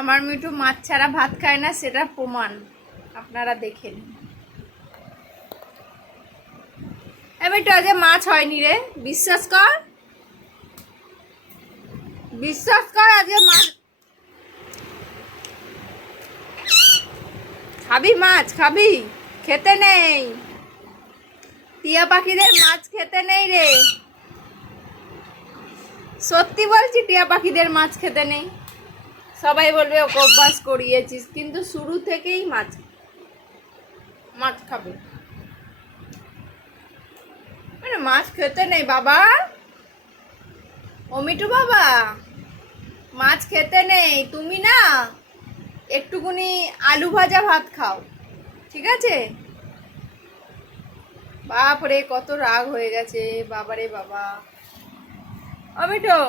আমার মিঠু মাছ ছাড়া ভাত খায় না, সেটা প্রমাণ আপনারা দেখেন। মিঠু আজকে মাছ হয়নি রে, বিশ্বাস কর, বিশ্বাস কর, আজকে মাছ। খাবি মাছ, খাবি? খেতে নেই, টিয়া পাখিদের মাছ খেতে নেই রে, সত্যি বলছি, টিয়া পাখিদের মাছ খেতে নেই। সবাই বলবে ওকে অভ্যাস করিয়েছিস, কিন্তু শুরু থেকেই মাছ মাছ খাবে, মানে মাছ খেতে নেই বাবা। ও মিঠু বাবা, মাছ খেতে নেই, তুমি না একটুকুনি আলু ভাজা ভাত খাও, ঠিক আছে? বাপরে কত রাগ হয়ে গেছে, বাবারে বাবা। ও মিঠু।